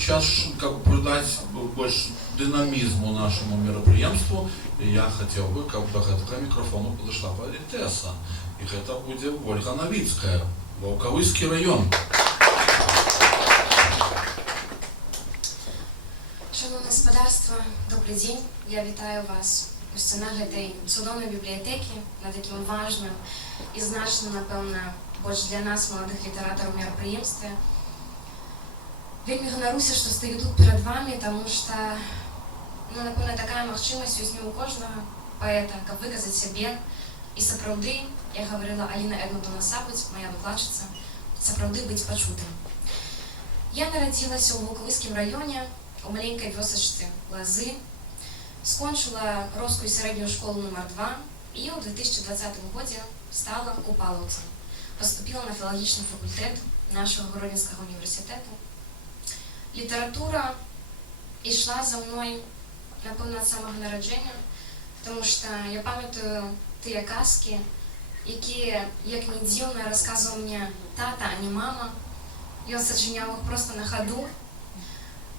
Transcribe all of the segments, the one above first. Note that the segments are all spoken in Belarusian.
сейчас, как бы придать больше динамизму нашему мероприемству, я хотел бы, как бы, к микрофону подошла поэтесса. И это будет Ольга Новицкая, Волковыский район. Шановне господарство, добрий день. Я вітаю вас у стінах цієї цудовної бібліотеки на таким важним і значним, напевно, більш для нас, молодих літераторів, мероприємстві. Вельми гоноруся, що стою тут перед вами, тому що, напевно, така можливість існує у кожного поета, як виказати себе. І справді, як говорила Аліна Едмонтовна-Сабуть, моя викладчиця, справді бути почутим. Я народилася у Волковыскім районі, у маленькой вёсочці Лозы, скончила Росскую среднюю школу номер 2 и в 2020 году стала купаловцем. Поступила на филологічний факультет нашего Городницкого университета. Література йшла за мною, напевно, від самого народження, тому що я пам'ятаю ті казки, які, як не дивно, розказував мені тата, а не мама. Він сочиняв їх просто на ходу.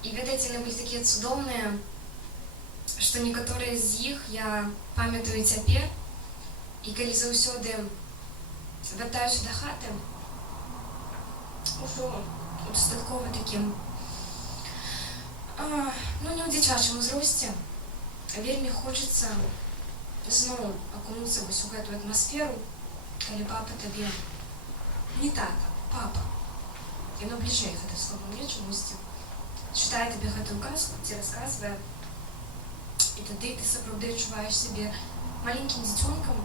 И видите, они были такие цудовные, что некоторые из них я пам'ятаю теперь. И коли завсёды вертаюся до хати, уже достатково таким, не у дитячому зрості, а вельми хочеться знову окунутися в усю эту атмосферу, коли папа тобі, не тата, папа, і наближає це слово мне чомусь, читає тобі гэтую казку, ці розказує, і тоді ти справді відчуваєш себе маленьким дитёнком,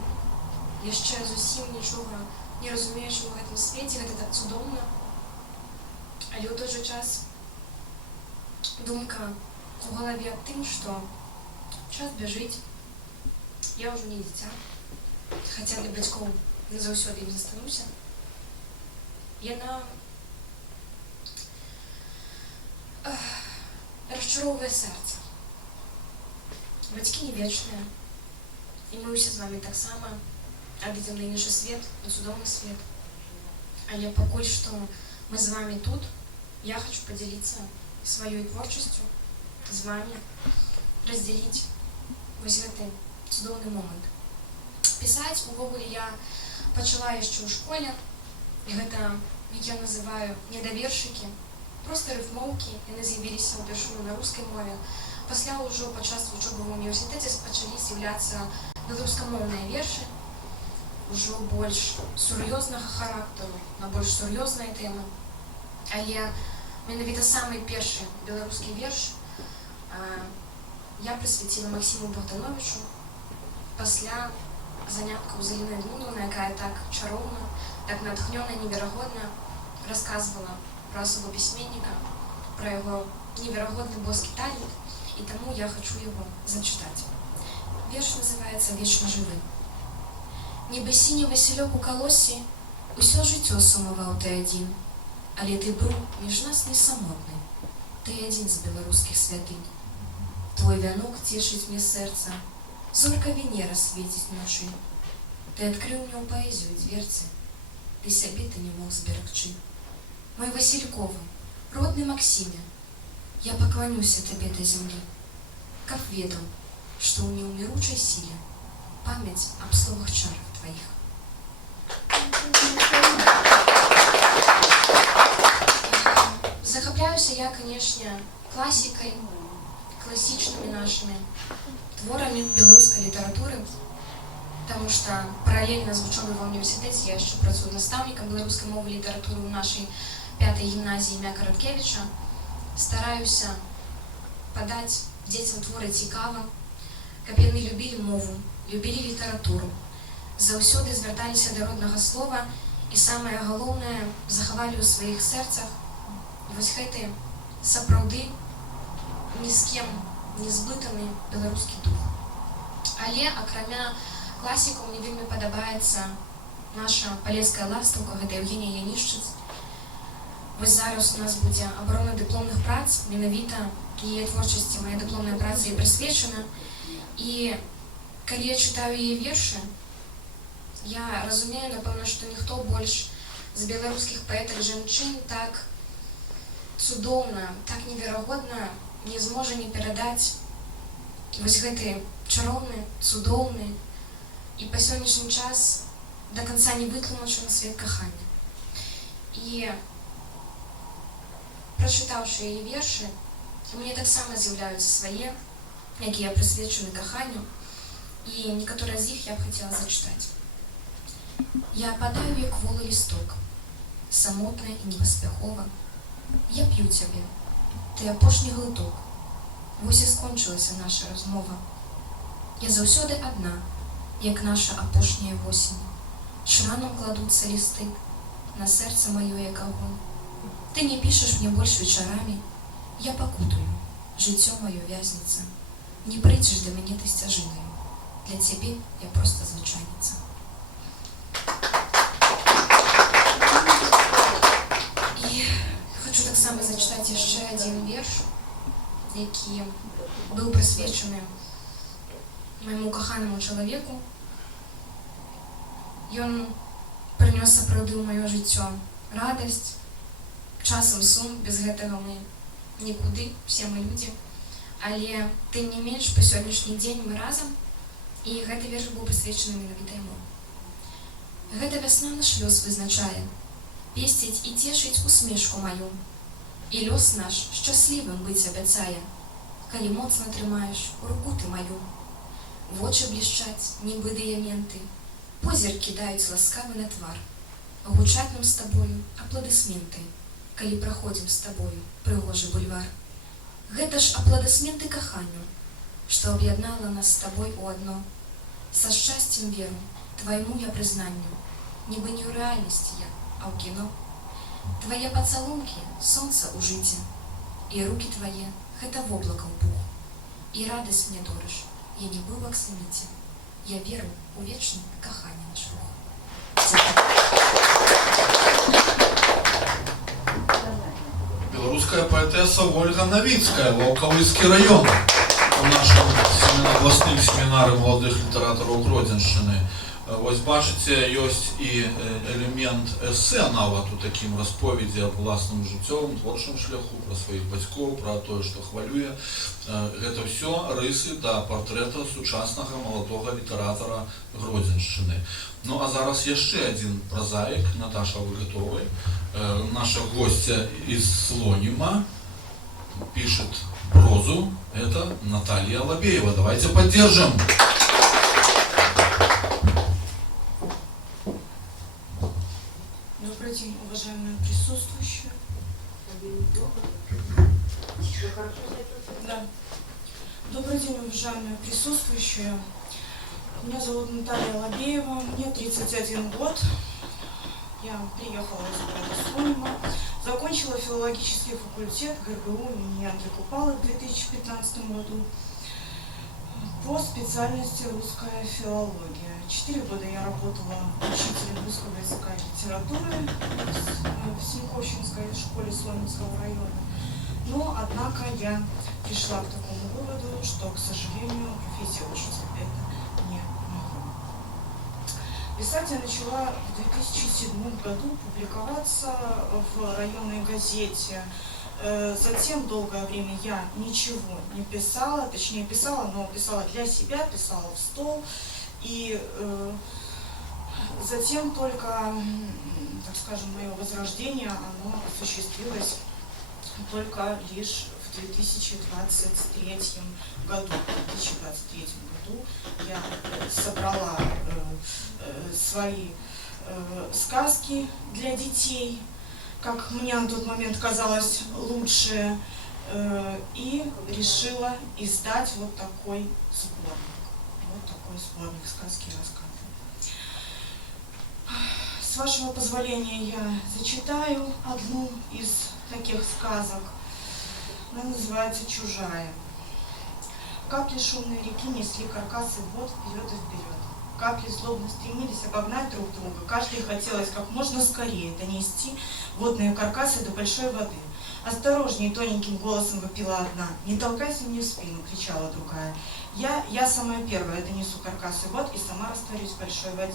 ще зовсім нічого не розумієш у гэтому світі, це так цудовно. Але у той же час думка у голові об тим, що час біжить, я вже не дитя, хоча для батьків не завсёды їм застануся. Яна розчаровує серце. Батьки не вічні, і ми усі з вами так само обидим нынешний свет, цудовный свет. Але поки що ми з вами тут, я хочу поділитися своєю творчістю з вами, розділити ось цей цудовний момент. Писати, увогуле, я почала ще у школі, і це, як я називаю, недовершики, просто рифмовки, яны з'явилися упершую на русской мове. Пасля ўжо падчас вучобы в універсітэце пачалі з'яўляцца беларускамоўныя вершы, ўжо больш сур'ёзнага характару, на больш сур'ёзныя тэмы. Але менавіта самы першы беларускі верш я прысвяціла Максіму Богдановичу пасля заняткаў з Алінай Эдмундовнай, якая так чароўна, так натхнёна, неверагодна расказвала про особого письменника, про его невероятный босский талент, и тому я хочу его зачитать. Верш называется «Вечно живы». Ніби сіні Васильок у колосі, усё життя сумував ти один, але ти був між нас не самотний, ти один з білоруських святинь. Твой вянок тішить мне серце, зорка Венера світить ночі. Ти відкрив мне поезію дверці, ти себе ти не мог зберегчи. Мой Васильковый, родный Максиме, я поклонюся тебе до земли, как ведом, что у неумиручей силе память об словах чарах твоих. Захопляюся я, конечно, классикой, классичными нашими творами белорусской литературы, потому что параллельно с учебой в университете я еще працую наставником белорусской мовы и литературы в нашей 5-й гімназії ім'я Короткевича. Стараюся подати дітям твори цікаво, щоб вони любили мову, любили літературу, завсюди зверталися до родного слова і, саме головне, заховали у своїх серцях ось гэты сапраўды ні з ким не збытаны беларускі дух. Але, акрамя класікаў, мне вельмі падабаецца наша палеская ластаўка, гэта Евгения Янішчыц. Вось зараз у нас будзе абарона дыпломных прац, менавіта яе творчасці моя дыпломная праца і прысвечана. І калі я чытаю яе вершы, я разумею, напэўна, што ніхто больш з беларускіх паэтак жанчын так цудоўна, так неверагодна не зможа не перадаць вось гэты чароўны, цудоўны і па сённяшні час до конца не вытлумачаны свет кахання. І прачытаўшы яе вершы, мне таксама з'яўляюцца свае, якія прысвечаны каханню, і некаторыя з іх я б хацела зачытаць. Я ападаю, як кволы лісток, самотна і непаспяхова. Я п'ю цябе, ты апошні глыток. Вось і скончылася наша размова. Я заўсёды адна, як наша апошняя восень. Шраном кладуцца лісты, на сэрца маё як агонь. Ты не пішаш мне больш вечарамі, я пакутую, жыццё маё вязніца. Не прыйдзеш да мяне ты сцяжынаю, для цябе я проста звычайніца. І хочу таксама зачытаць яшчэ адзін верш, які быў прысвечаны майму каханаму чалавеку. Ён прынёс сапраўды ў маё жыццё радасць, часам сум, без гэтага мы нікуды, все мы людзі. Але тым не менш, па сённяшні дзень мы разам, і гэты верш быў прысвечаны менавіта яму. Гэта вясна наш лёс вызначае, песціць і цешыць усмешку маю. І лёс наш шчаслівым быць абяцае, калі моцна трымаеш руку ты маю. Вочы блішчаць, нібы дыяменты, позір кідаюць ласкавы на твар. Гучаць нам з табою апладысменты, калі праходзім з табою прыгожы бульвар. Гэта ж апладысменты каханню, што аб'яднала нас з табой у адно. Са шчасцем веру, твайму я прызнанню, нібы не ў рэальнасці я, а ў кіно. Твае пацалункі — сонца ў жыце, і рукі твае — гэта воблака ў пух. І радасць мне дорыш, я не быў в аксаміце, я веру у вечны каханне наш рух. Белорусская поэтесса Ольга Новицкая, Волковыцкий район, у нашем областным семинары молодых литераторов Гродзеншчыны. Вось бачыце, ёсць і элемент эсэ нават у такім расповедзе аб уласным жыццёвым, творчым шляху, пра сваіх бацькоў, пра тое, што хвалюе. Гэта ўсё рысы да партрэта сучаснага маладога літаратара Гродзеншчыны. Ну а зараз яшчэ адзін празаік. Наташа, вы готовы? Наша гостья из Слонима пишет прозу. Это Наталья Лобеева. Давайте поддержим. Добрый день, уважаемые присутствующие. Да. Добрый день, уважаемые присутствующие. Меня зовут Наталья Лобеева, мне 31 год. Я приехала из города Слонима, закончила филологический факультет ГРГУ имени Андрея Купалы в 2015 году по специальности русская филология. 4 года я работала учителем русского языка и литературы в Синьковщинской школе Слонимского района. Но, однако, я пришла к такому выводу, что, к сожалению, профессия учителя это не могу. Писать я начала в 2007 году, публиковаться в районной газете. Затем долгое время я ничего не писала, точнее писала, но писала для себя, писала в стол. И затем только, так скажем, мое возрождение, оно осуществилось только лишь в 2023 году. В 2023 году я собрала свои сказки для детей, как мне на тот момент казалось лучшее, и решила издать вот такой сборник. Вот такой сборник сказки и рассказы. С вашего позволения я зачитаю одну из таких сказок. Она называется «Чужая». Капли шумной реки несли каркасы вод вперед и вперед. Капли злобно стремились обогнать друг друга. Каждый хотелось как можно скорее донести водные каркасы до большой воды. «Осторожней!» — тоненьким голосом вопила одна. «Не толкайся мне в спину!» — кричала другая. Я самая первая донесу каркасы вод и сама растворюсь в большой воде.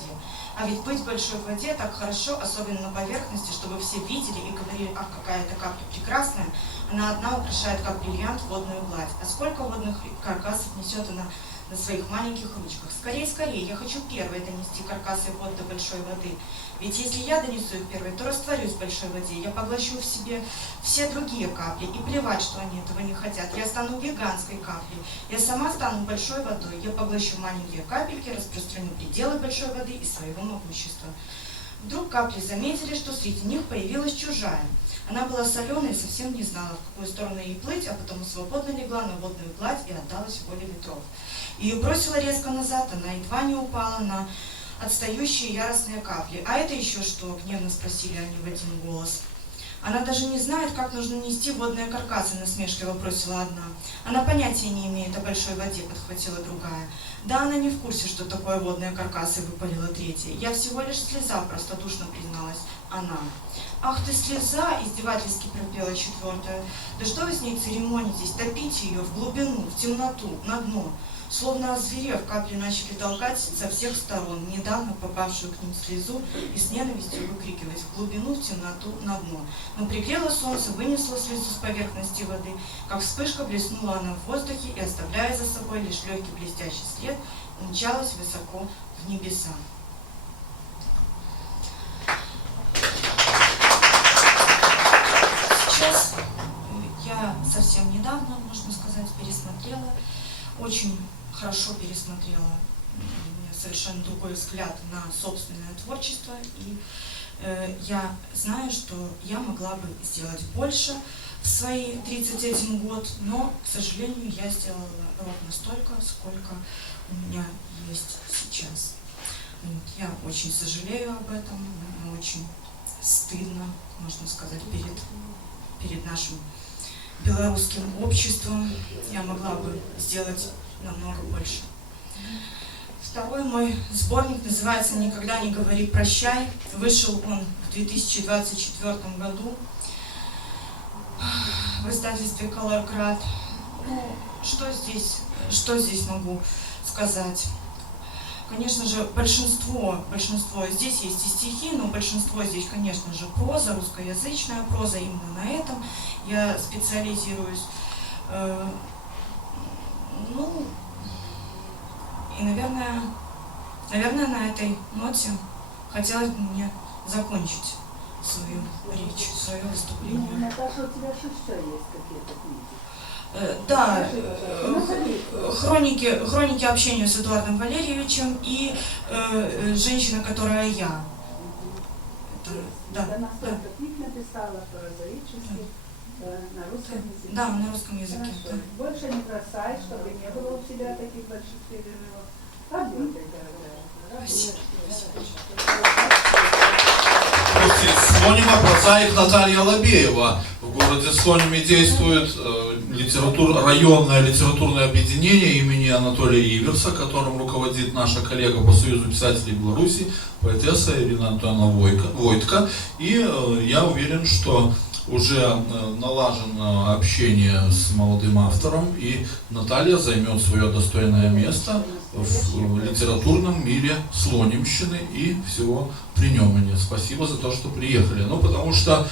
А ведь быть в большой воде так хорошо, особенно на поверхности, чтобы все видели и говорили: «Ах, какая эта капля прекрасная! Она одна украшает, как бриллиант, водную гладь. А сколько водных каркасов несет она на своих маленьких ручках! Скорее, скорее! Я хочу первой донести каркасы вод до большой воды. Ведь если я донесу их первой, то растворюсь в большой воде. Я поглощу в себе все другие капли. И плевать, что они этого не хотят. Я стану гигантской каплей. Я сама стану большой водой. Я поглощу маленькие капельки, распространю пределы большой воды и своего могущества». Вдруг капли заметили, что среди них появилась чужая. Она была соленой и совсем не знала, в какую сторону ей плыть, а потом свободно легла на водную гладь и отдалась воле ветров. Ее бросило резко назад, она едва не упала на отстающие яростные капли. «А это еще что?» — гневно спросили они в один голос. «Она даже не знает, как нужно нести водные каркасы», — насмешливо бросила одна. «Она понятия не имеет о большой воде», — подхватила другая. «Да, она не в курсе, что такое водные каркасы», — выпалила третья. «Я всего лишь слеза», — простодушно призналась она. «Ах ты, слеза!» — издевательски пропела четвертая. «Да что вы с ней церемонитесь? Топите ее в глубину, в темноту, на дно». Словно озверев, капли начали толкать со всех сторон недавно попавшую к ним слезу и с ненавистью выкрикивать: «В глубину, в темноту, на дно». Но пригрело солнце, вынесло слезу с поверхности воды, как вспышка блеснула она в воздухе и, оставляя за собой лишь легкий блестящий след, умчалась высоко в небеса. Сейчас я совсем недавно, можно сказать, пересмотрела, очень хорошо пересмотрела. У меня совершенно другой взгляд на собственное творчество, и я знаю, что я могла бы сделать больше в свои 31 год, но, к сожалению, я сделала ровно столько, сколько у меня есть сейчас. Вот. Я очень сожалею об этом, мне очень стыдно, можно сказать, перед нашим белорусским обществом. Я могла бы сделать намного больше. Второй мой сборник называется «Никогда не говори прощай». Вышел он в 2024 году в издательстве «Колорград». Ну, что здесь могу сказать? Конечно же, большинство, здесь есть и стихи, но большинство здесь, конечно же, проза, русскоязычная проза, именно на этом я специализируюсь. Ну, и, наверное, на этой ноте хотелось бы мне закончить свою речь, свое выступление. Наташа, у тебя еще есть какие-то книги? Да, хроники общения с Эдуардом Валерьевичем и «Женщина, которая я». Она столько книг написала прозаически на русском языке. Да, на русском языке. Да. Больше не бросай, чтобы не было у тебя таких больших перерывов. Работай, дорогая. Спасибо. Слонима прозаик Наталья Лобеева. В городе Слониме действует районное литературное объединение имени Анатолия Иверса, которым руководит наша коллега по Союзу писателей Беларуси, поэтесса Ирина Антоновна Войтко. И я уверен, что уже налажено общение с молодым автором, и Наталья займет свое достойное место в литературном мире Слонимщины и всего Принемани. Спасибо за то, что приехали. Ну, потому что,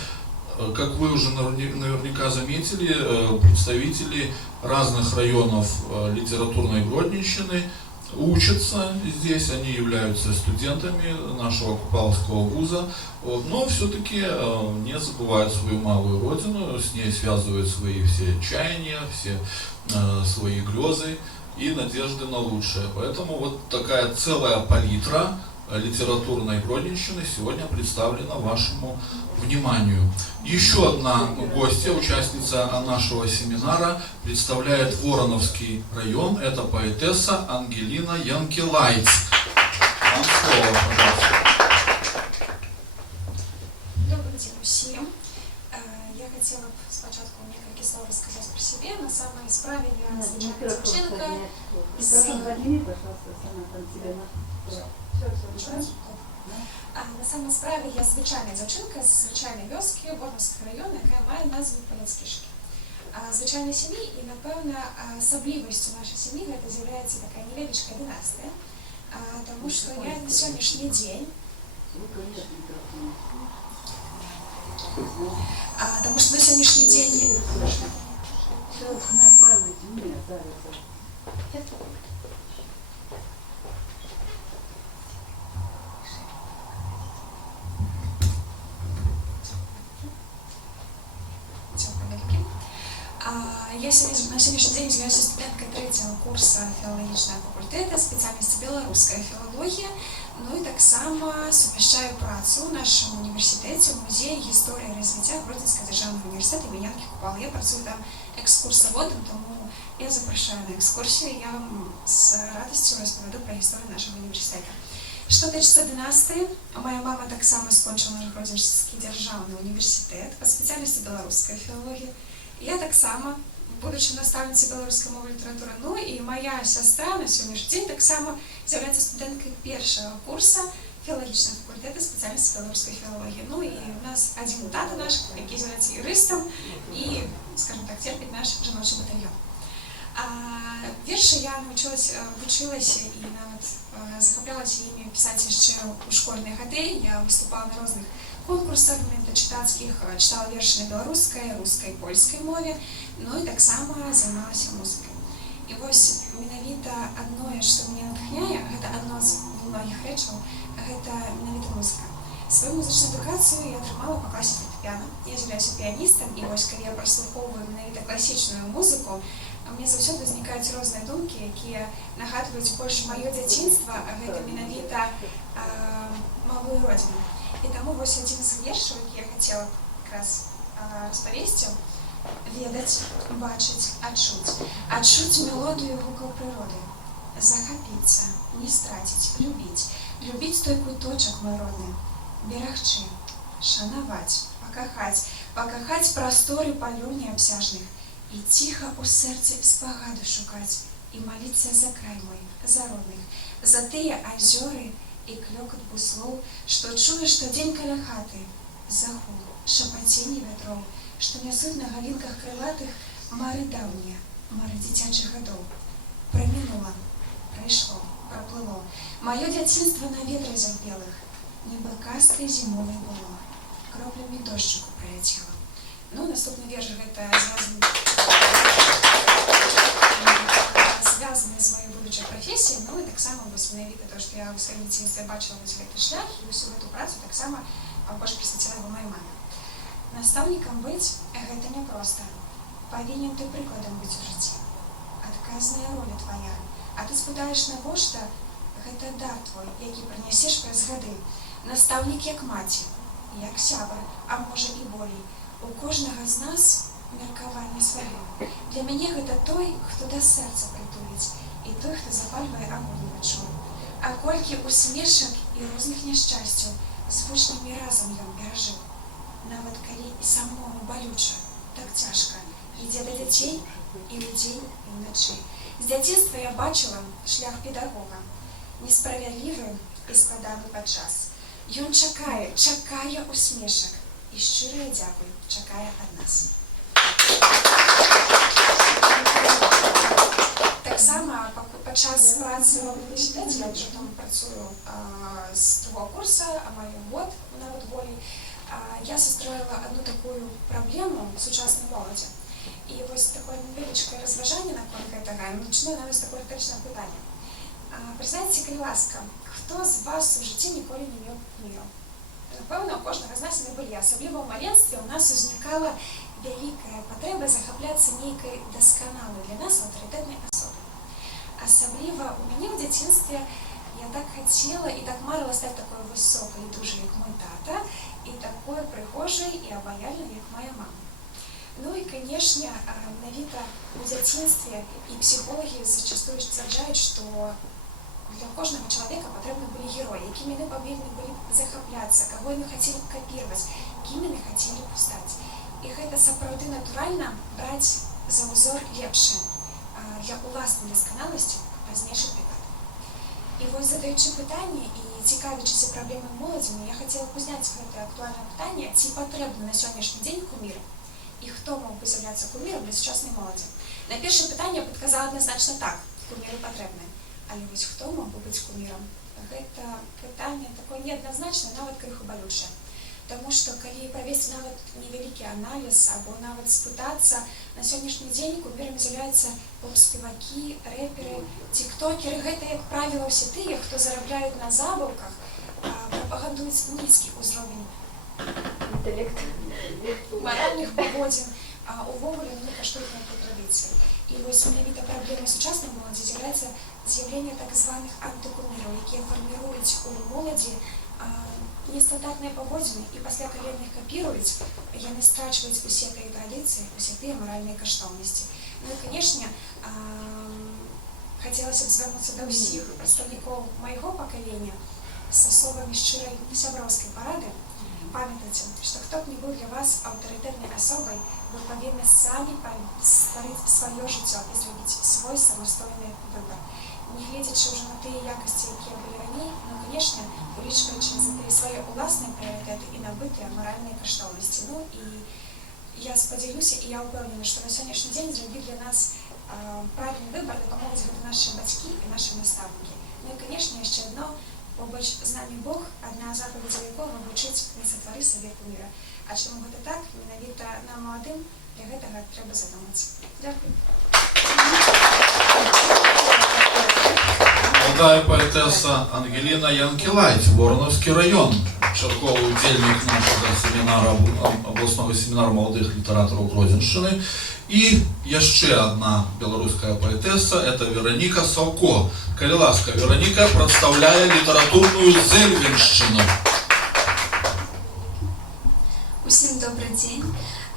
как вы уже наверняка заметили, представители разных районов литературной Гродненщины учатся здесь, они являются студентами нашего Купаловского вуза, но все-таки не забывают свою малую родину, с ней связывают свои все чаяния, все свои грезы и надежды на лучшее. Поэтому вот такая целая палитра литературной Гродненщины сегодня представлена вашему вниманию. Еще одна гостья, участница нашего семинара, представляет Вороновский район. Это поэтесса Ангелина Янкелайц. Вам слово, пожалуйста. Добрый день всем. Я хотела спочатку некалькі слов рассказать про себя. На самой справе я звычайная дзяўчынка. Микрофон подними, пожалуйста, сама там тебе на... Все. На самой справе я звичайна дзяўчынка з звычайнай вёскі Бормаўскага раёна, якая мае назву Паляцкішкі. Звычайнай сям'і і, напэўна, асаблівасцю нашай сям'і гэта з'яўляецца такая невялічкая дынастыя, таму што я на сённяшні дзень я на сённяшні дзень з'яўляюся студэнткай 3-го курса філалагічнага факультэта спецыяльнасці беларуская філалогія, ну і таксама сумяшчаю працу ў нашым універсітэце ў музеі гісторыі развіцця Гродзенскага дзяржаўнага універсітэта імені Янкі Купала. Я працую там экскурсаводам, тому я запрашаю на экскурсію, я вам з радасцю распавяду пра гісторыю нашага універсітэта. Што тычыцца дынастыі, моя мама таксама скончыла Гродзенскі дзяржаўны універсітэт па спецыяльнасці беларуская філалогія. Я таксама, будучи настаўніцай беларускай мовы і літаратуры, ну і моя сястра на сённяшні дзень таксама з'яўляецца студэнткай 1-го курса філалагічнага факультэта спецыяльнасці беларускай філалогіі. Ну і у нас адзін тата наш, які з'яўляецца юрыстам і, скажем так, церпіць наш жаночы батальён. Вершы я вучылася і нават захаплялася імі пісаць яшчэ ў школьныя гады. Я выступала на розных конкурсах чытацкіх, чытала вершы на беларускай, рускай, польскай мове, ну і таксама займалася музыкай. І вось менавіта адное, што мяне натхняе, гэта адно з многіх рэчаў, гэта менавіта музыка. Сваю музычную адукацыю я атрымала па класе фартэпіяна. Я з'яўляюся піяністам, і вось калі я праслухоўваю менавіта класічную музыку, мне заўсёды ўзнікаюць розныя думкі, якія нагадваюць больш маё дзяцінства, а гэта менавіта малую родзіну. І таму вось адзін з вершаў, які я хацела якраз распавесці: ведаць, бачыць, адчуць. Адчуць мелодыю гукаў прыроды. Захапіцца, не страціць, любіць. Любіць той куточак мой родны. Берагчы, шанаваць, пакахаць. Пакахаць прасторы палёў неабсяжных. І ціха ў сэрцы спагаду шукаць. І маліцца за край мой, за родных. За тыя азёры і клёкат буслоў, што чуе штодзень каля хаты. За гул, шапаценне вятроў, што нясуць на галінках крылатых мары даўнія, мары дзіцячых гадоў. Прамінула, прайшло, праплыло. Маё дзяцінства на ветразях белых, нібы казкай зімовай было. Кроплямі дожджыку праляцела. Ну, наступны верш гэта звязаны з маёй будучай прафесіяй, ну і таксама вось менавіта то, што я ў сваім дзяцінстве бачыла вось гэты шлях, і ўсю гэту працу таксама больш прысвяціла яго маёй маме. Настаўнікам быць гэта няпроста. Павінен ты прыкладам быць у жыцці. Адказная роля твая. А ты спытаеш, навошта? Гэта дар твой, які прынясеш праз гады. Настаўнік як маці, як сябар, а можа і болей. У кожнага з нас меркаванне сваё. Для мяне гэта той, хто да сэрца прытуліць, і той, хто запальвае агонь вачу. А колькі усмешак і розных няшчасцяў з вучнямі разам ён перажыў. Нават калі і самому балюча, так цяжка, ідзе да дзяцей і ўдзень, і ўначы. З дзяцінства я бачыла шлях педагога, несправядлівы і складаны падчас. Ён чакае усмешак, і шчырыя дзякуй чакае ад нас. Таксама падчас працы в універсітэце, я ўжо там працую з 2-го курса, амаль год, нават болей, я сустроила одну такую праблему сучаснай моладзі. І вось такое невялічкае разважанне наконт гэтага, начну нават з такое рытарычнае пытанне. Прызнайце, калі ласка, хто з вас у жыцці ніколі не меў куміраў? Напэўна, у кожнага з нас яны былі, асабліва ў маленстве у нас узнікала вялікая патрэба захапляцца нейкай дасканалай для нас аўтарытэтнай асобай. Асабліва у мяне ў дзяцінстве я так хацела і так марыла стаць такой высокай і дужай, як мой тата, і такой прыгожай і абаяльнай, як моя мама. Ну і, канешне, менавіта у дзяцінстве і псіхолагі зачастую сцвярджаюць, што для кожнага чалавека патрэбны былі героі, якімі яны павінны былі захапляцца, каго яны хацелі б капірваць, кім яны хацелі б стаць. І гэта сапраўды натуральна браць за ўзор лепшы для ўласнай дасканаласці пазнейшых прыклад. І вось задаючы пытанне і цікавячыся праблемай моладзі, я хацела б узняць гэтае актуальнае пытанне, ці патрэбны на сённяшні дзень кумір і хто мог бы з'яўляцца кумірам для сучаснай моладзі. На першае пытанне падказала адназначна так, куміры патрэбны. Але вось хто мог бы быць кумірам? Гэта пытанне такое неадназначнае, нават крыху балючае. Таму што калі правесці нават невялікі аналіз або нават спытацца, на сённяшні дзень кумірамі з'яўляюцца поп-спевакі, рэперы, тиктокеры. Гэта, як правіла, ўсе тыя, хто зарабляюць на забаўках, прапагандуюць нізкі ўзровень маральных паводзін, увогуле не каштуюць някакой традыцыі. І вось менавіта праблемай сучаснай моладзі з'яўляецца з'яўленне так званых антыкуміраў, якія фарміруюць у моладзі нестандартныя паводзіны, і пасля калі яны іх капіруюць, яны страчваюць усе тыя традыцыі, усе тыя маральныя каштоўнасці. Ну і, канешне, хацелася б звярнуцца да ўсіх прадстаўнікоў майго пакалення са словамі шчырай сяброўскай парады. Памятайце, што хто б не быў для вас аўтарытэтнай асобай, вы павінны самі стварыць сваё жыццё і зрабіць свой самастойны выбар. Не гледзячы ўжо на тыя якасці, якія былі раней, но, канешне, улічваючы за тыя свае ўласныя прыярытэты і набытыя маральныя каштоўнасці. Ну і я спадзяюся, і я ўпэўнена, што на сённяшні дзень зрабіць для нас правільны выбар, дапамогуць гэта нашы бацькі і нашы настаўнікі. Ну і, канешне, яшчэ адно, побач з намі Бог, адна з запаведзяў якога вучыць не сатвары сабе куміра. А чаму гэта так? Менавіта нам, маладым, для гэтага трэба задумацца. Дзякуй. Молодая поэтесса Ангеліна Янкілайць, Воронаўскі район, чарговы удзельнік нашага семінара, обласнога семінару маладых літаратараў Гродзеншчыны. І яшчэ одна беларуская паэтэса, это Вероніка Саўко. Калі ласка, Вероніка прадстаўляе літаратурную Зельвеншчыну. Усім добрый дзень.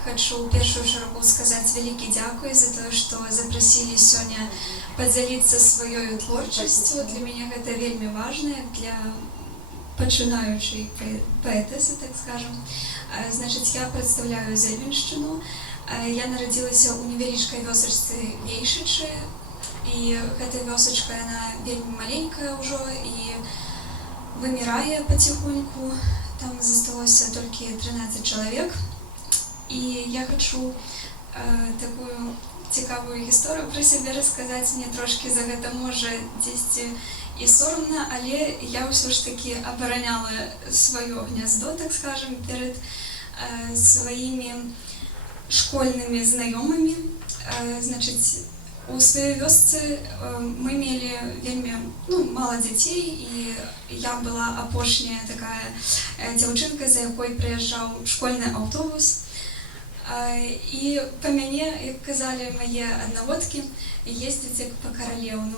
Хочу ў першую чаргу сказаць вялікі дзякуй за тое, што запрасілі сёння падзяліцца сваёй творчасцю. Для мяне гэта вельмі важна, для пачынаючай паэтэсы, так скажем. Значыць, я прадстаўляю Зельвеншчыну. Я нарадзілася ў невялічкай вёсачцы Вейшычы, і гэтая вёсачка, яна вельмі маленькая ўжо і вымірае паціхоньку. Там засталося толькі 13 чалавек. І я хачу такую цікавую гісторыю пра сябе расказаць. Мне трошкі за гэта можа дзесьці і сорамна, але я ўсё ж такі абараняла сваё гняздо, так скажем, перад сваімі школьнымі знаёмымі. Значыць, у сваёй вёсцы мы мелі вельмі мала дзяцей, і я была апошняя такая дзяўчынка, за якой прыязджаў школьны аўтобус. І па мяне, як казалі мае аднаводкі, ездзіць як па каралеўну.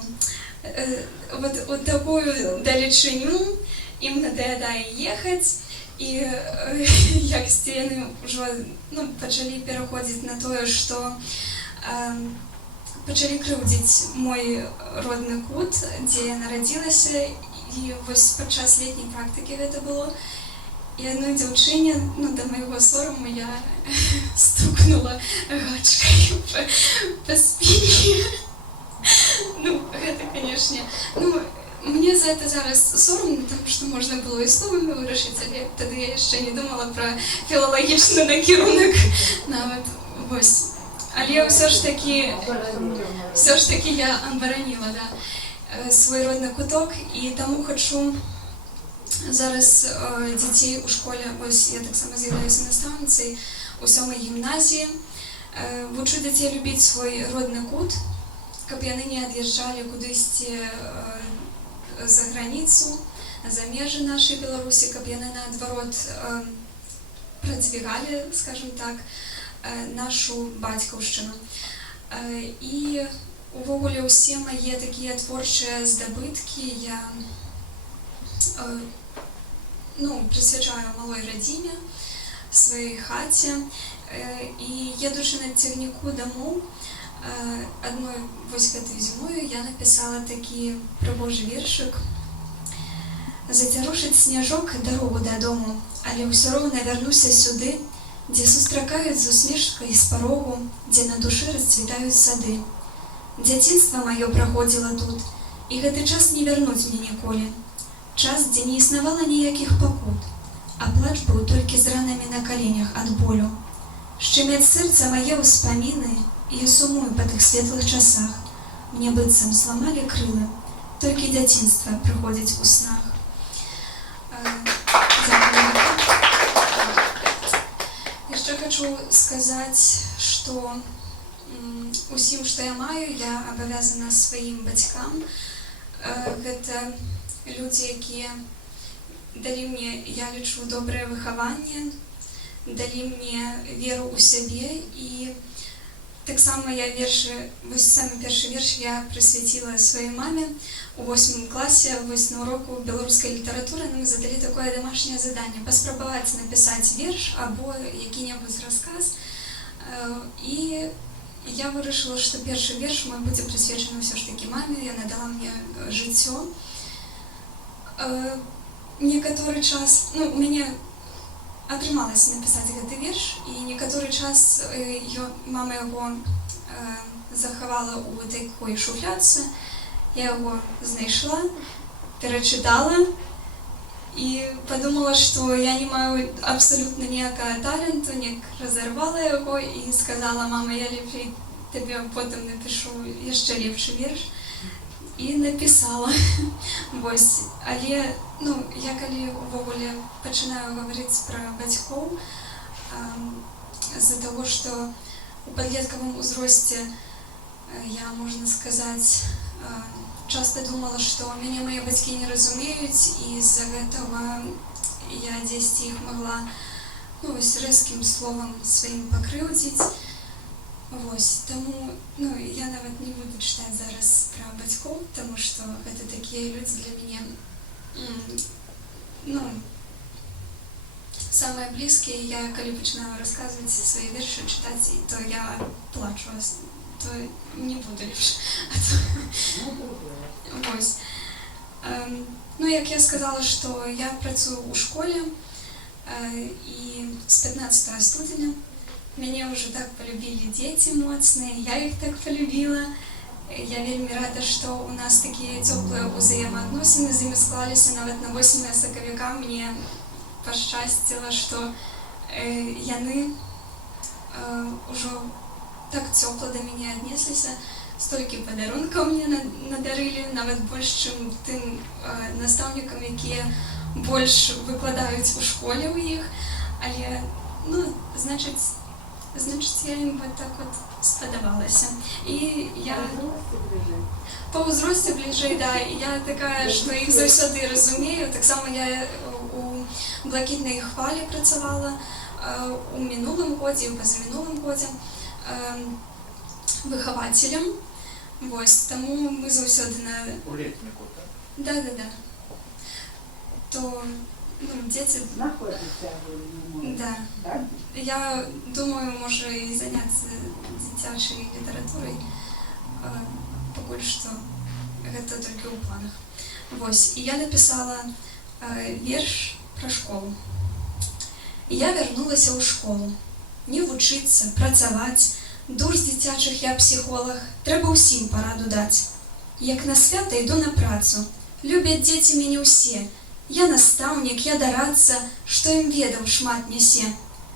Вот такую далечыню ім надоедае ехаць. І як яны ўжо пачалі пераходзіць на тое, што пачалі крыўдзіць мой родны кут, дзе я нарадзілася, і вось падчас летняй практыкі гэта было. І адной дзяўчыне, да майго сораму, я стукнула гачкай па спіне. Гэта, канешне, мне за это зараз соромно, потому что можно было и словами вырашыць, але тады я яшчэ не думала пра філалагічны накірунак нават. Вось. Але ўсё ж такі я абараніла свой родны куток, і таму хачу зараз дзяцей у школе, вось я таксама з'яўляюся настаўніцай у 7-й гімназіі, вучу дзяцей любіць свой родны кут, каб яны не ад'язджалі кудысьці за граніцу, за межы нашай Беларусі, каб яны наадварот прадвігалі, скажем так, нашу бацькаўшчыну. І увогуле ўсе мае такія творчыя здабыткі я прысвячаю малой радзіме, сваёй хаце. І едучы на цягніку дамоў, адной вось гэтай зімою я напісала такі прыгожы вершык. Зацярушыць сняжок дарогу дадому, але ўсё роўна вярнуся сюды, дзе сустракаюць з усмешкай з парогу, дзе на душы расцвітаюць сады. Дзяцінства маё праходзіла тут, і гэты час не вярнуць мне ніколі. час, дзе не існавала ніякіх пакут, а плач быў толькі з ранамі на каленях ад болю. Шчымяць сэрца мае ўспаміны, і я сумую па тых светлых часах. Мне быццам зламалі крылы, толькі дзяцінства прыходзіць у снах. Яшчэ хочу сказаць, што усім, што я маю, я абавязана сваім бацькам. Гэта людзі, якія далі мне, я лічу, добрае выхаванне, далі мне веру ў сябе, і таксама я вершы, вось самы першы верш я прысвяціла сваёй маме у 8 класе, вось на уроку беларускай літаратуры нам задалі такое домашняе заданне паспрабаваць напісаць верш або які-небудзь расказ, і я вырашыла, што першы верш мой будзе прысвечаны ўсё ж такі маме, яна дала мне жыццё. Некаторы час, у мяне атрымалася напісаць гэты верш, і некаторы час мама яго захавала ў такой шуфлядцы, я яго знайшла, перачытала і падумала, што я не маю абсалютна ніякага таленту, неяк разарвала яго і сказала: мама, я лепей табе потым напішу яшчэ лепшы верш. І напісала. Вось. Але, я калі увогуле пачынаю гаварыць пра бацькоў, з-за таго, што у падлеткавым узросце я, можна сказаць, часта думала, што мяне мае бацькі не разумеюць, і з-за гэтага я дзесьці іх магла рэзкім словам сваім пакрыўдзіць. Вось, таму, я нават не буду чытаць зараз пра бацькоў, таму што гэта такія людзі для мяне, самыя блізкія. Я калі пачынаю расказваць свае вершы, чытаць, то я плачу, то не буду лепш. Вось. Як я сказала, што я працую ў школе, і з 15 студзеня мяне ўжо так полюбілі дзеці моцныя, я іх так полюбіла. Я вельмі рада, што у нас такія цёплыя ўзаемаадносіны з імі склаліся. Нават на 8 сакавіка мне пашчасціла, што яны ўжо так цёпла да мяне аднесліся, столькі падарункаў мне надарылі, нават больш, чым тым настаўнікам, якія больш выкладаюць у школе ў іх. Але, значыць, я ім вот так вот спадабалася. І я па ўзросце бліжэй, да, і я такая, што іх заўсёды разумею. Таксама я у блакітнай хвалі працавала у мінулым годзе і ў пазамінулым годзе выхавацелем. Вось, таму мы заўсёды на... У летніку, так? Да. То... дзеці... Знаходзіцца вы? Да. Я думаю, можа і заняцца дзіцячай літаратурай. Пакуль што гэта толькі ў планах. Вось, і я напісала верш пра школу. Я вярнулася ў школу. Не вучыцца, працаваць. Дур з дзіцячых я псіхолог. Трэба ўсім параду даць. Як на свята іду на працу. Любяць дзеці мяне ўсе. Я настаўнік, я дарадца, што ім ведаў шмат нясе.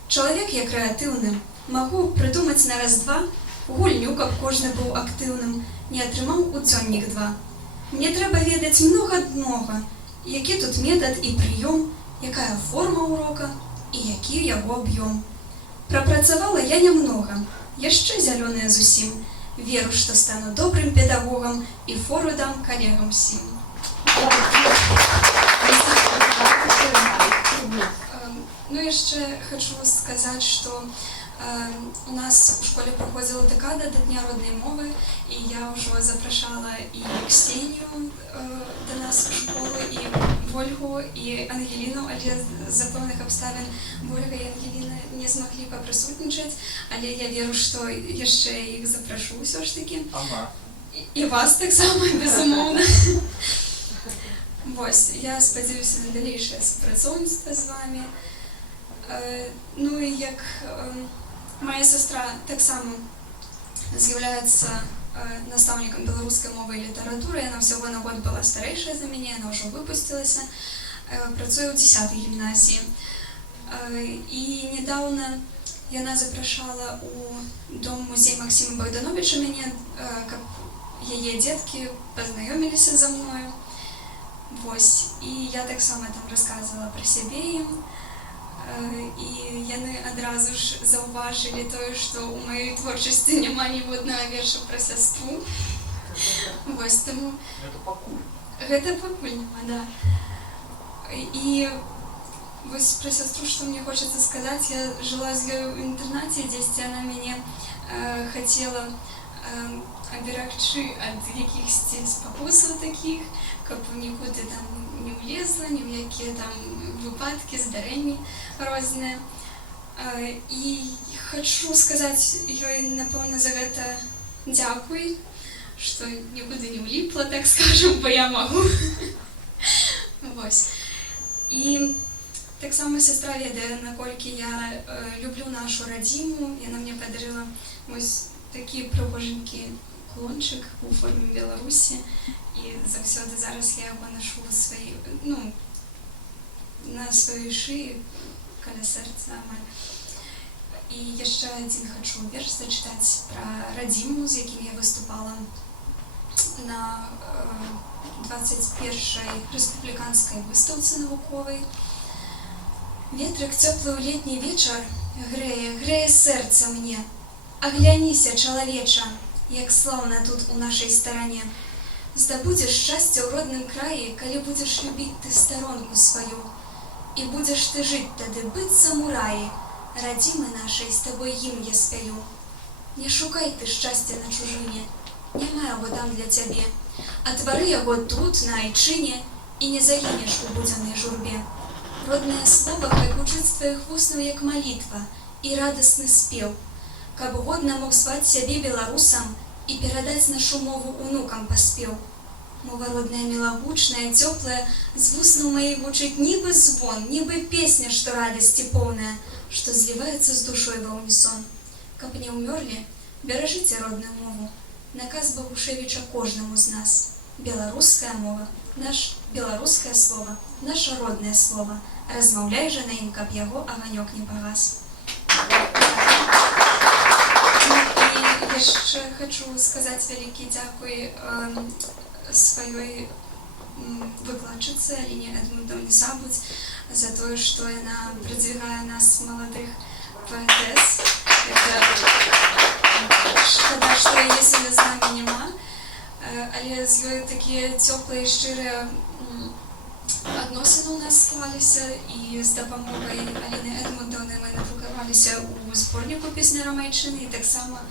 Чалавек я крэатыўны, магу прыдумаць на раз-два, гульню, каб кожны быў актыўным, не атрымаў у дзённік 2. Мне трэба ведаць многа, які тут метад і прыём, якая форма ўрока і які яго аб'ём. Прапрацавала я нямнога, яшчэ зялёная зусім. Веру, што стану добрым педагогам і фору дам калегам усім. Яшчэ хочу сказаць, што у нас у школе праходзіла дэкада да Дня роднай мовы, і я ўжо запрашала і Ксенію да нас у школу, і Вольгу, і Ангеліну, але з-за пэўных абставін Вольга і Ангеліна не змаглі папрысутнічаць, але я веру, што яшчэ іх запрашу ўсё ж такі. І вас таксама, безумоўна. Вось, я спадзяюся на далейшае супрацоўніцтва з вамі. І як моя сестра таксама з'яўляецца настаўнікам беларускай мовы і літаратуры. Яна ўсяго на год была старэйшая за мяне, яна ўжо выпусцілася, працуе ў 10-й гімназіі. І нядаўна яна запрашала ў дом-музей Максіма Богдановича мяне, каб яе дзеткі пазнаёміліся за мною. Вось. І я таксама там расказвала пра сябе ім. І яны адразу ж заўважылі тое, што ў маёй творчасці няма ніводнага верша пра сястру. Вось, таму... Гэта пакуль няма, да. І вось пра сястру, што мне хочацца сказаць, я жыла з ёй у інтэрнаце, дзесьці яна мяне хацела аберагчы ад якіхсьці спакусаў такіх, каб нікуды там не ўлезла, ні ў якія там выпадкі, здарэнні розныя. І хачу сказаць ёй, напэўна, за гэта дзякуй, што нікуды не ўліпла, так скажам, бо я магу. Вось. І таксама сястра ведае, наколькі я люблю нашу радзіму. Яна мне падарыла вось такі прыгожанькі кулончык у форме Беларусі. І заўсёды зараз я яго нашу на сваёй шыі, каля сэрца амаль. І яшчэ адзін хачу верш зачытаць пра радзіму, з якім я выступала на 21-й рэспубліканскай выстаўцы навуковай. Ветрык цёплы ў летні вечар грэе сэрца мне. Агляніся, чалавеча, як слаўна тут у нашай старане. Здабудзеш шчасце ў родным краі, калі будзеш любіць ты старонку сваю. І будзеш ты жыць тады быццам у раі, радзімы нашай з табой ім я спяю. Не шукай ты шчасця на чужыне, няма яго там для цябе. Атвары яго тут, на айчыне, і не загінеш у будзянай журбе. Роднае слова хай гучыць з тваіх вуснаў як малітва і радасны спеў, каб годна мог зваць сябе беларусам і перадаць нашу мову унукам паспеў. Мова родная мілагучная, цёплая, з вуснаў маіх гучыць нібы звон, нібы песня, што радасці поўная, што зліваецца з душой ва ўнісон. Каб не ўмёрлі, беражыце родную мову. Наказ Багушевіча кожнаму з нас. Беларуская мова, беларускае слова, наша роднае слова. Размаўляй жа на ім, каб яго аганёк не пагас. І яшчэ хачу сказаць вялікі дзякуй сваёй выкладчыцы Аліне Эдмундаўне Сабудзь за тое, што яна прадвігае нас, маладых паэтэс. Шкада, што яе сёння з намі няма, але з ёй такія цёплыя і шчырыя адносіны ў нас склаліся, і з дапамогай Аліны Эдмундаўны мы надрукаваліся ў зборніку песня рамайчыны, і таксама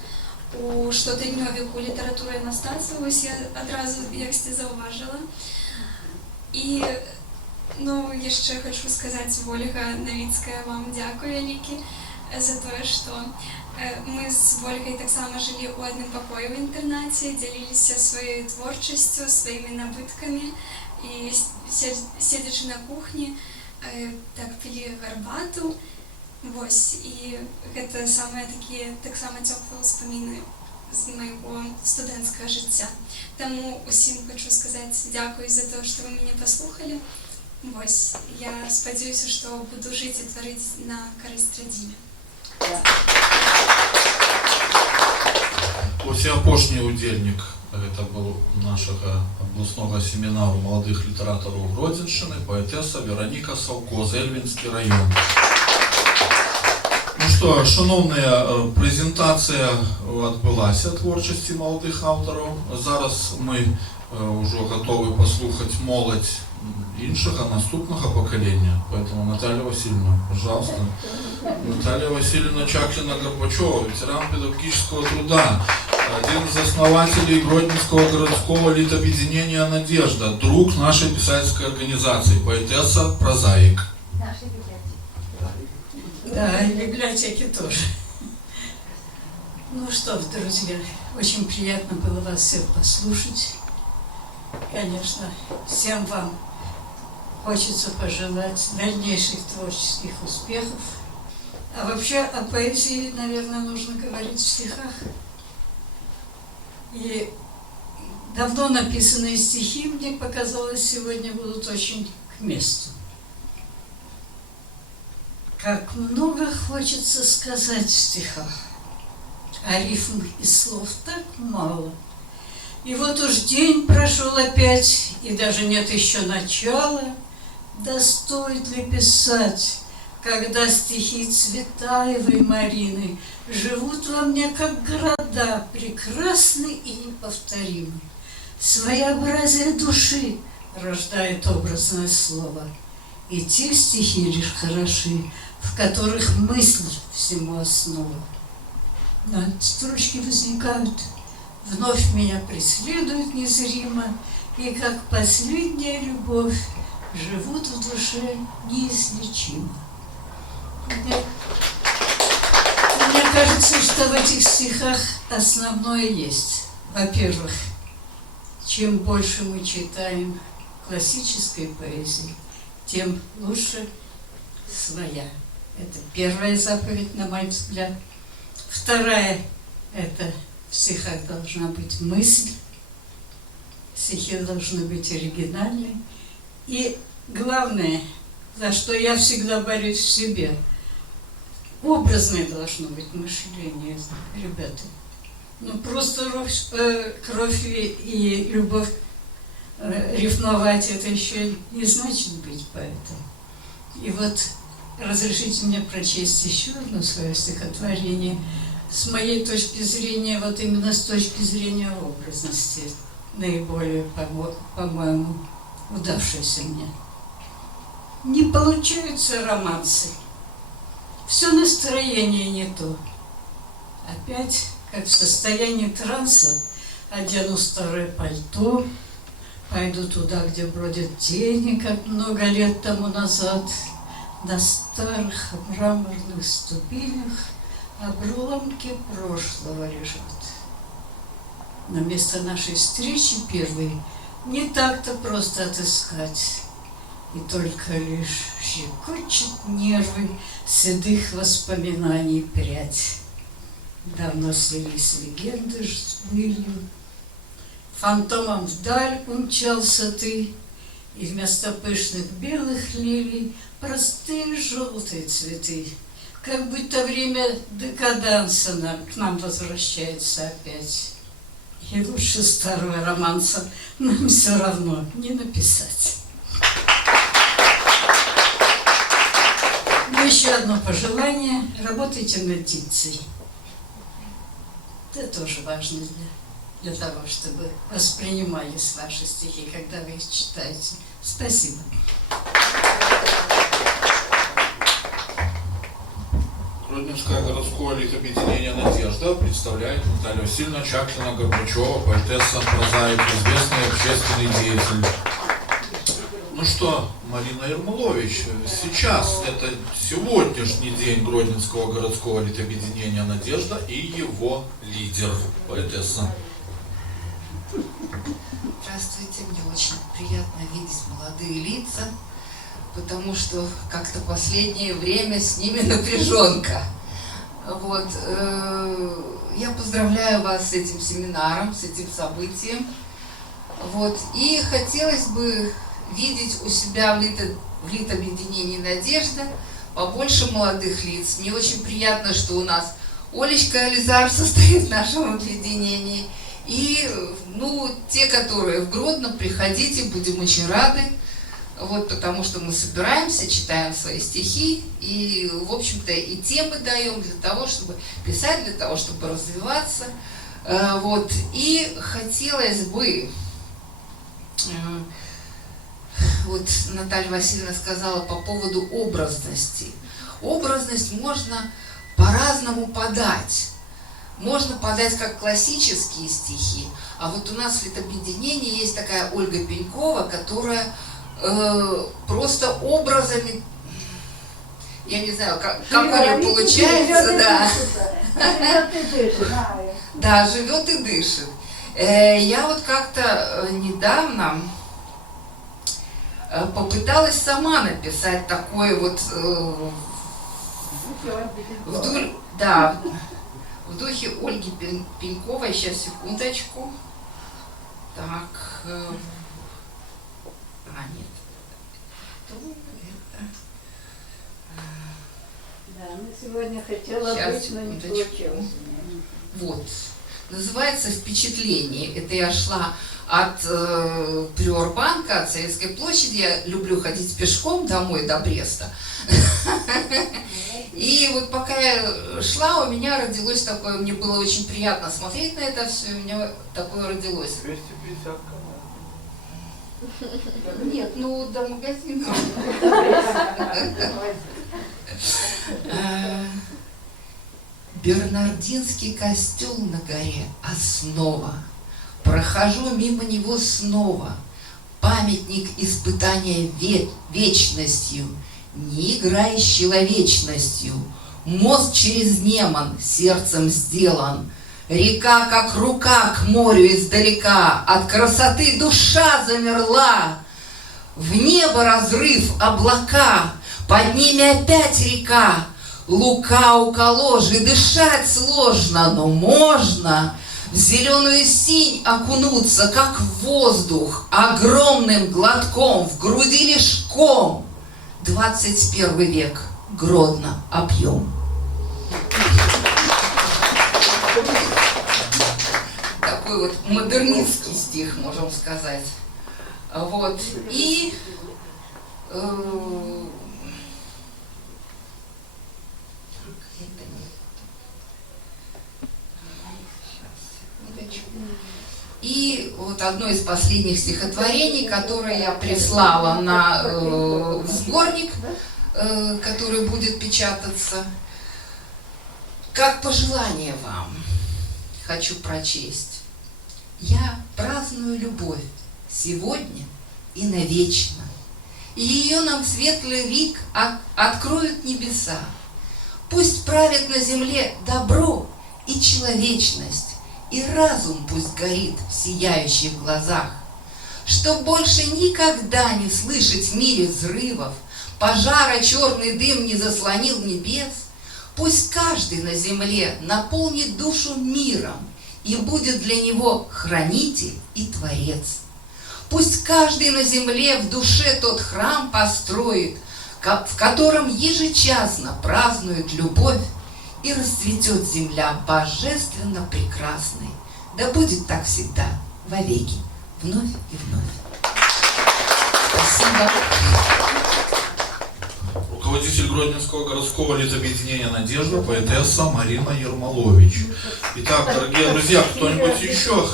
у штотыднёвіку літаратуры і мастацтва, вось я адразу яксьці заўважыла. І яшчэ хачу сказаць, Вольга Навіцкая, вам дзякуй вялікі за тое, што мы з Вольгай таксама жылі ў адным пакоі ў інтэрнаце, дзяліліся сваёй творчасцю, сваімі набыткамі, і седзячы на кухні, так пілі гарбату. Вось, і гэта самыя такія таксама цёплыя ўспаміны з майго студэнцкага жыцця. Таму усім хачу сказаць дзякуй за тое, што вы мяне паслухалі. Вось, я спадзяюся, што буду жыць і тварыць на карысць радзіме. Ось і апошні удзельнік, гэта быў нашага абласнога семінару маладых літаратараў Гродзеншчыны, паэтэса Вераніка Саўко, Эльвінскі раён. Ну што, шановная, прэзентацыя адбылася творчасці маладых аўтараў. Зараз мы ўжо гатовы паслухаць моладзь іншага, наступнага пакалення. Поэтому Наталья Васильевна, пожалуйста. Наталья Васильевна Чаклина-Горбачева, ветеран педагогического труда, один из основателей Гродненского городского литобъединения «Надежда», друг нашей писательской организации, поэтесса, прозаик. Да, и библиотеки тоже. Ну что, друзья, очень приятно было вас всех послушать. Конечно, всем вам хочется пожелать дальнейших творческих успехов. А вообще о поэзии, наверное, нужно говорить в стихах. И давно написанные стихи, мне показалось, сегодня будут очень к месту. Как много хочется сказать в стихах, а рифм и слов так мало. И вот уж день прошел опять, и даже нет еще начала. Да стоит ли писать, когда стихи Цветаевой Марины живут во мне, как города, прекрасны и неповторимы. Своеобразие души рождает образное слово, и те стихи лишь хороши, в которых мысль всему основа. Но строчки возникают, вновь меня преследуют незримо, и как последняя любовь живут в душе неизлечимо. Мне кажется, что в этих стихах основное есть. Во-первых, чем больше мы читаем классической поэзии, тем лучше своя. Это первая заповедь, на мой взгляд. Вторая – это в стихах должна быть мысль, стихи должны быть оригинальны. И главное, за что я всегда борюсь в себе, образное должно быть мышление, ребята. Ну, просто кровь и любовь рифмовать, это еще не значит быть поэтом. И вот разрешите мне прочесть еще одно свое стихотворение. С моей точки зрения, вот именно с точки зрения образности, наиболее, по-моему, удавшееся мне. Не получаются романсы. Все настроение не то. Опять, как в состоянии транса, одену старое пальто, пойду туда, где бродят тени, как много лет тому назад, на старых мраморных ступенях обломки прошлого лежат. Но место нашей встречи первой не так-то просто отыскать, и только лишь щекочет нервы седых воспоминаний прядь. Давно слились легенды с былью, фантомом вдаль умчался ты, и вместо пышных белых лилий простые желтые цветы. Как будто время декаданса к нам возвращается опять. И лучше старого романса нам все равно не написать. Но еще одно пожелание. Работайте над дикцией. Это тоже важно для того, чтобы воспринимались ваши стихи, когда вы их читаете. Спасибо. Гродненское городское литобъединение «Надежда» представляет Наталья Васильевна Чаклина-Горбачева, поэтесса, прозаик, известный общественный деятель. Ну что, Марина Ермолович, сейчас это сегодняшний день Гродненского городского литобъединения «Надежда» и его лидер, поэтесса. Здравствуйте, мне очень приятно видеть молодые лица, потому что как-то последнее время с ними напряженка. Вот, я поздравляю вас с этим семинаром, с этим событием. Вот, и хотелось бы видеть у себя в литобъединении «Надежда» побольше молодых лиц. Мне очень приятно, что у нас Олечка Ализар состоит в нашем объединении. И, ну, те, которые в Гродно, приходите, будем очень рады. Вот, потому что мы собираемся, читаем свои стихи и, в общем-то, и темы даем для того, чтобы писать, для того, чтобы развиваться. Вот, и хотелось бы, вот Наталья Васильевна сказала по поводу образности. Образность можно по-разному подать. Можно подать как классические стихи, а вот у нас в литобъединении есть такая Ольга Пенькова, которая просто образами, я не знаю, как у нее получается, да. Живет и дышит. Да, живет и дышит. Я вот как-то недавно попыталась сама написать такое вот вдоль, да, в духе Ольги Пеньковой. Сейчас, секундочку. Так. Нет. Кто это? Да, мы сегодня хотела Сейчас, быть, но не секундочку. получилось. Вот. Называется «Впечатление». Это я шла от Приорбанка, от Советской площади. Я люблю ходить пешком домой до Бреста. И вот пока я шла, у меня родилось такое, мне было очень приятно смотреть на это все, у меня такое родилось. 250 каналов. Нет, ну до магазина. Бернардинский костел на горе — основа. Прохожу мимо него снова. Памятник испытания вечностью, не играй с человечностью. Мост через Неман сердцем сделан. Река, как рука, к морю издалека. От красоты душа замерла. В небо разрыв облака, под ними опять река. Лука у Калужи, дышать сложно, но можно в зеленую синь окунуться, как в воздух, огромным глотком, в груди лишь ком. 21 век, Гродно, объем. Такой вот модернистский стих, можем сказать. Вот. И вот одно из последних стихотворений, которое я прислала в сборник, который будет печататься. Как пожелание вам хочу прочесть. Я праздную любовь сегодня и навечно. И ее нам светлый лик откроют небеса. Пусть правит на земле добро и человечность, и разум пусть горит в сияющих глазах, чтоб больше никогда не слышать в мире взрывов, пожара черный дым не заслонил небес. Пусть каждый на земле наполнит душу миром и будет для него хранитель и творец. Пусть каждый на земле в душе тот храм построит, в котором ежечасно празднует любовь, и расцветет земля божественно прекрасной. Да будет так всегда, вовеки, вновь и вновь. Спасибо. Руководитель Гродненского городского литобъединения «Надежда», поэтесса Марина Ермолович. Итак, дорогие друзья, кто-нибудь еще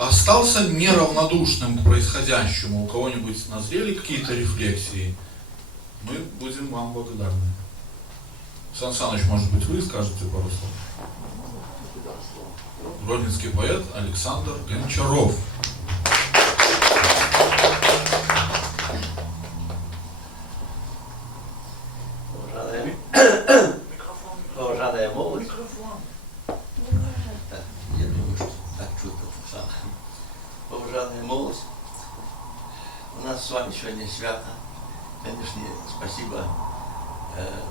остался неравнодушным к происходящему? У кого-нибудь назрели какие-то рефлексии? Мы будем вам благодарны. Сан Саныч, может быть, вы скажете пару слов? Гродненский поэт Александр Гончаров. Уважаемая молодь, я думаю, что так чутко сам. Уважаемая молодь, у нас с вами сегодня свято. Конечно, спасибо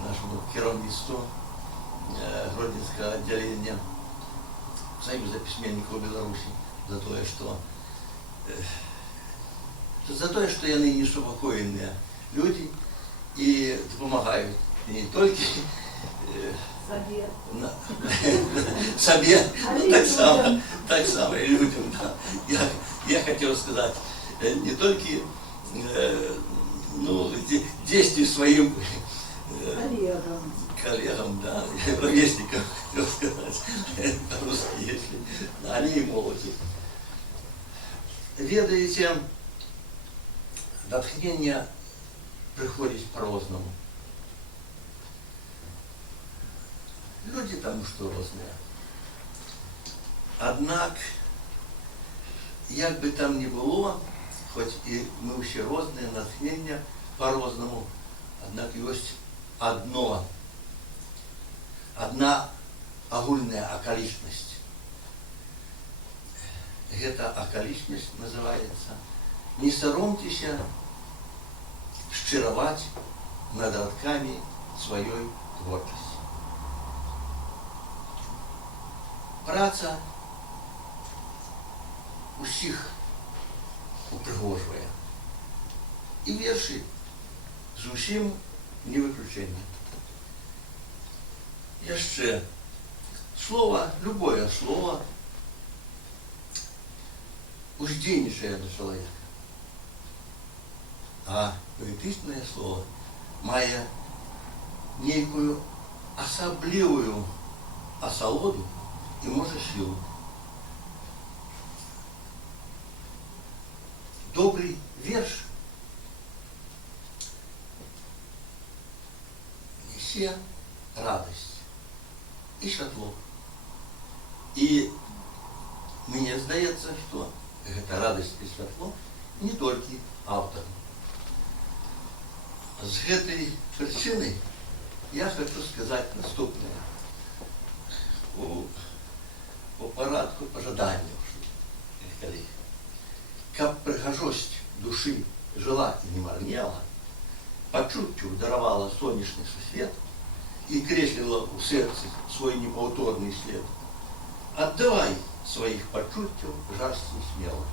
нашему керівництву Гродненского отделения Союза письменников Беларуси за то, что они неспокойные люди и помогают не только себе, так само и людям. Да. Я хотел сказать, не только действий своим коллегам, да, ровесникам, хотел сказать, по-русски, если они и молоды. Ведаете, натхнение приходит по-разному. Люди там что разные. Однак, як би там ни было, хоть и мы все разные, натхнение по-разному, однако есть одна огульная околичность. Эта околичность называется «Не соромтеся щировать над радками своей творчести». праца усіх упрыгожвае. І вершы зусім не выключэнне. Яшчэ слово, любое слово уздзейнічае на чалавека. А паэтычнае слово мае нейкую асаблівую асалоду і можа сілу. Добрый верш несе радость и святло. И мне здаецца, что эта радость и святло не только автор. С этой причиной я хочу сказать наступное. По порядку пожаданию, коллеги. Каб прыгажосць душы жила и не марнела, пачуццю даравала сонечны сусвет и креслила у сердце свой непаўторный след. Отдавай своих пачуццяў жарсці смело.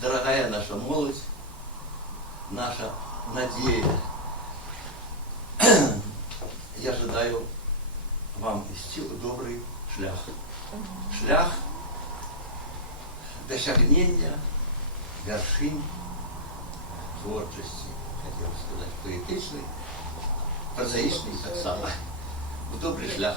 Дорогая наша молодь, наша надежда, я желаю вам идти добрый шлях. Шлях досягнения вершин творчести, хотел сказать, поэтичный, прозаичный так само. В добрый шлях.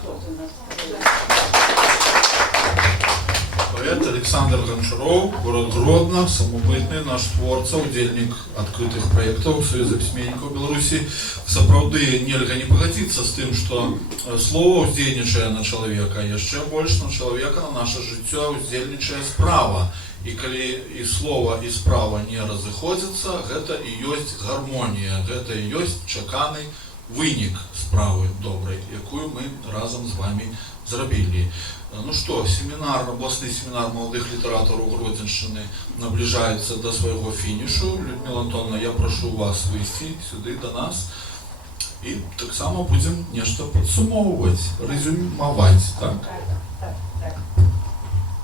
Поэт Александр Гончаров, город Гродно, самобытный наш творца, удзельнік адкрытых праектаў Саюза пісьменнікаў Беларусі. Сапраўды нельга не пагадзіцца з тым, што слова ўздзейнічае на чалавека, яшчэ больш на чалавека, на наша жыццё ўздзейнічае справа. І калі і слова, і справа не разыходзяцца, гэта і ёсць гармонія, гэта і ёсць чаканы вынік справы добрай, якую мы разам з вами зрабілі. Ну что, семинар, областный семинар молодых литераторов Гродзенщины наближается до своего финишу. Людмила Антоновна, я прошу вас выйти сюда до нас. И так само будем нечто подсумовывать, резюмовать. Так? Так.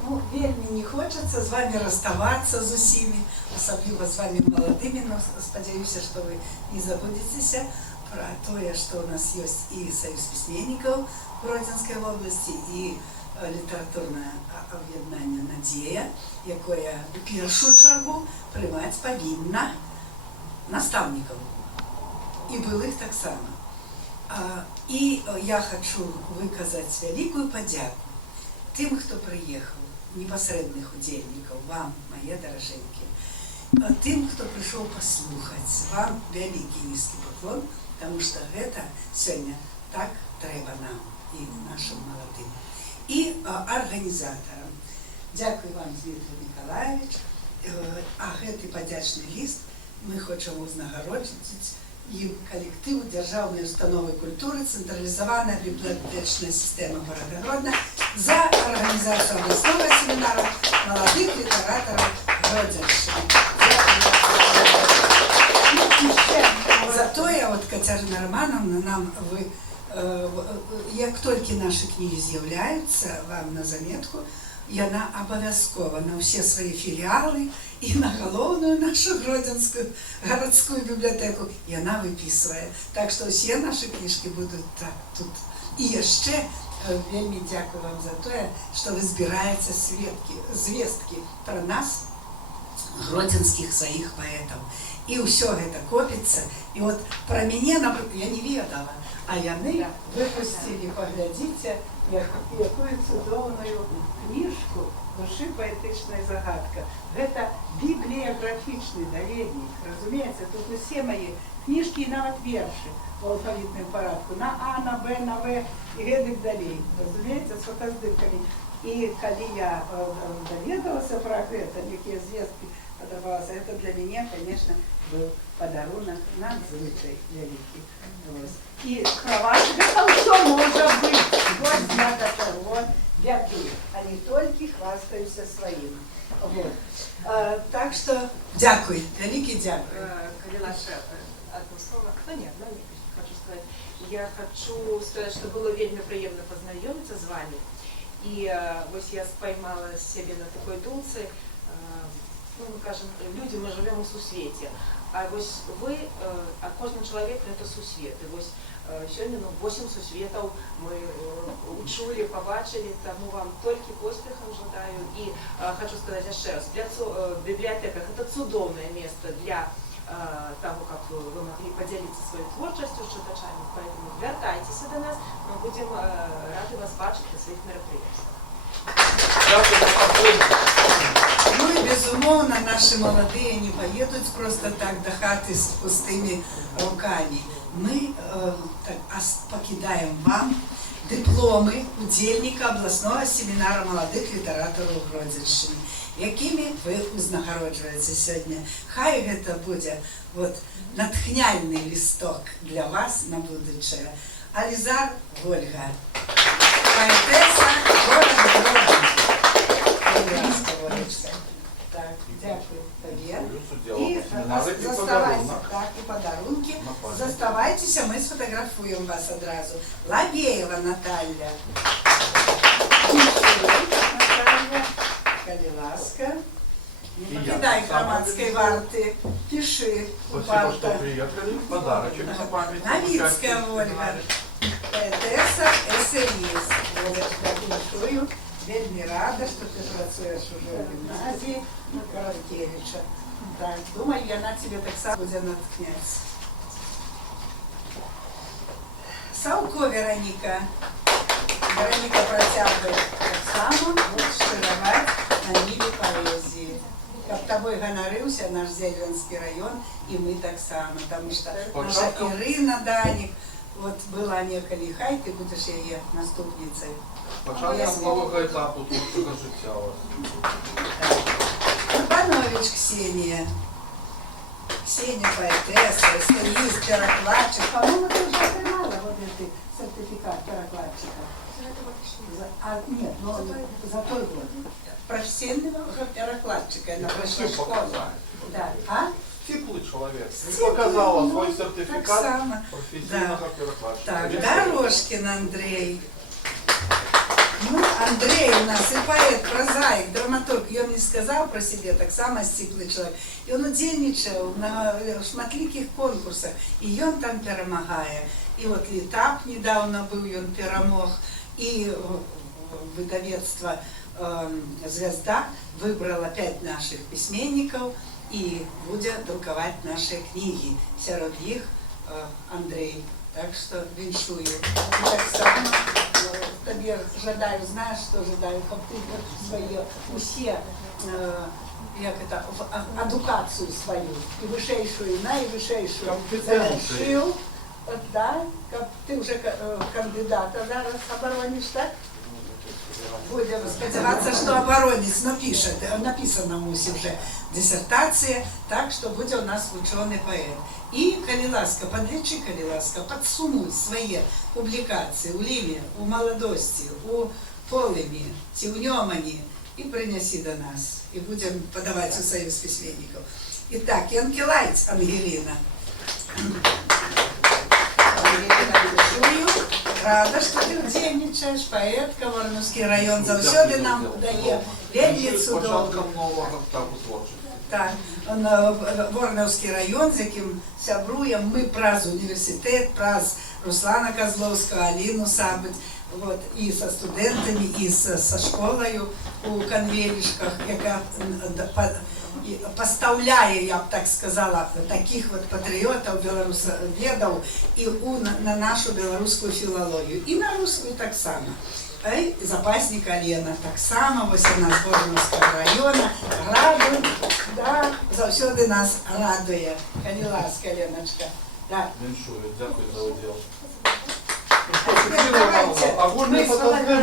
Ну, вельмі не хочется с вами расставаться з усімі, особливо с вами молодыми, но спадзяюся, что вы не забудетеся про тое, что у нас есть и Союз письменников Гродзенской области, и літаратурнае аб'яднанне «Надзея», якое у першую чаргу прымаць павінна настаўнікаў і былых таксама. І я хочу выказаць вялікую падзяку тым, хто прыехаў, непасрэдных удзельнікаў, вам, мае даражэнькі, тым, хто прыйшоў паслухаць, вам вялікі нізкі паклон, таму што гэта сёння так трэба нам і нашым маладым. И организаторам. Дякую вам, Дмитрий Николаевич. А гэты падзячны ліст мы хочам узнагароdziць ім калектыву дзяржаўнай установы культуры цэнтралізаваная бібліятэчная сістэма горада Гродна за арганізацыю абласнога семінара маладых літаратараў Гродзеншчыны. За тое, от Кацярына Романовна, нам вы як толькі нашы кнігі з'яўляюцца вам на заметку, яна абавязкова на ўсе свае філіалы і на галоўную нашу гродзенскую гарадскую бібліятэку яна выпісвае. Так што ўсе нашы кніжкі будуць так тут. І яшчэ вельмі дзякую вам за тое, што вы збіраеце звесткі пра нас, гродзенскіх сваіх паэтаў. І ўсё гэта копіцца. І от пра мяне, я не ведала, а яны выпусцілі, паглядзіце, якую цудоўную кніжку «Душы паэтычная загадка». Гэта бібліяграфічны даведнік, разумееце, тут усе мае кніжкі і нават вершы у алфавітным парадку на А, на Б, на В і гэтак далей, разумееце, з фотаздымкамі. І калі я даведалася пра гэта, якія звесткі падавалася, это для мяне, конечно, был подарунок надзвычай вялікі. І пра вас гэта ўсё можа быць. Вось я да таго вяду, а не толькі хвастаюся сваім. Так што дзякуй, вялікі дзякуй. Калі наша одно слово. Ну, не одно, не хочу сказать. Я хочу сказать, что было вельмі прыемна познаёміцца з вами. І ось я споймала себе на такой думцы, ну, мы кажем, люди, мы живем у сусвете. А вось вы, а кожны чалавек это сусвет. І вось сёння 8 сусветаў мы учулі, побачили, тому вам толькі поспехаў жадаю. І хочу сказать яшчэ раз, библиотека это цудоўнае место для того, как вы могли поделиться своей творчестью с читачами. Поэтому вертайтесь до нас, мы будем рады вас бачить на своих мероприятиях. Ну и безумовно, наши молодые не поедут просто так до хаты с пустыми руками. Мы покидаем вам дипломы удзельніка областного семінара молодых літаратараў Гродзеншчыны, якімі вы узнагароджваеце сёння. Хай гэта будзе натхняльны лісток для вас на будучае. Алізар Вольга, паэтэса горада Гродзен. Так, дякую табе. І заставайся, так, і подарунки. Заставайтеся, мы сфотографуем вас одразу. Лабеева Наталья. Наталья, калі ласка. Не покидай громадской варты. Пиши. Спасибо, что приехали. Подарочек на память. Новицкая Ольга. Поэтесса, эсеист. Олечка, віншую. Вельмі рада, что ты працуешь уже в гимназии Короткевича. Так, думаю, яна тебе так само будет натхняться. Саўко Вероника. Вероника протягивает так само шыраваць на ниве поэзии. Как тобой ганарыўся наш Зеленский район, и мы так само, потому что наша Ирина Даник была некалі, хай ты будешь ее наступницей. Початком нового этапу творчого життя у вас. Урбанович Ксения. Ксения поэтесса, эссеист, перекладчик. По-моему, ты уже отримала этот сертификат перекладчика. Нет, но за той год. Профессионального перекладчика на высшей школе. Да. Теплый человек. Ты показала свой сертификат профессионального перекладчика. Так, Дорожкин Андрей. Ну, Андрей у нас и поэт, прозаик, драматург. Ён не сказал про себе, так само сціплый человек. И он удзельнічаў на шматлікіх конкурсах, и ён там перамагае. И вот Літап недавно был, ён перамог, и выдавецтво «Звезда» выбрало 5 наших письменников и будет друковать наши книги. Сярод іх Андрей. Так что віншую. Так само тебе жадаю, знаешь, что жадаю, как ты свое усе, як это, адукацию свою, и вышейшую, наивышейшую завершил, да, как ты уже кандидата зараз оборонишь, так? Будем сподіватися, что оборонец напишет, написано мусі вже диссертация, так что будет у нас ученый поэт. И, коли ласка, подлечи, коли ласка, подсумуй свои публикации у Ліві, у молодости, у Полемі, ці у Ньомані, и принеси до нас, и будем подавать у союз письменников. Итак, Янкелайц Ангелина. Рада, что ты удзельнічаеш, поэтка, Воронівський район заўсёды нам дае вельмі цудоўна. Початком нового этапу творчества. Так, Воронівський район, з яким сябруем мы праз університет, праз Руслана Козловского, Алину Сабыть, вот, и со студентами, и со школою у Конвелішках, яка поставляє, я б так сказала, таких вот патріотів, білорусоведів і на нашу білоруську філологію. І на русскую так само. І запасник Олена так само, ось вона з Воронівського району, радує, да, завсёди нас радує. Коли ласка, Леночка. Да. Віншую, дякую за уділ. Давайте, Огонь не мы фотографируем.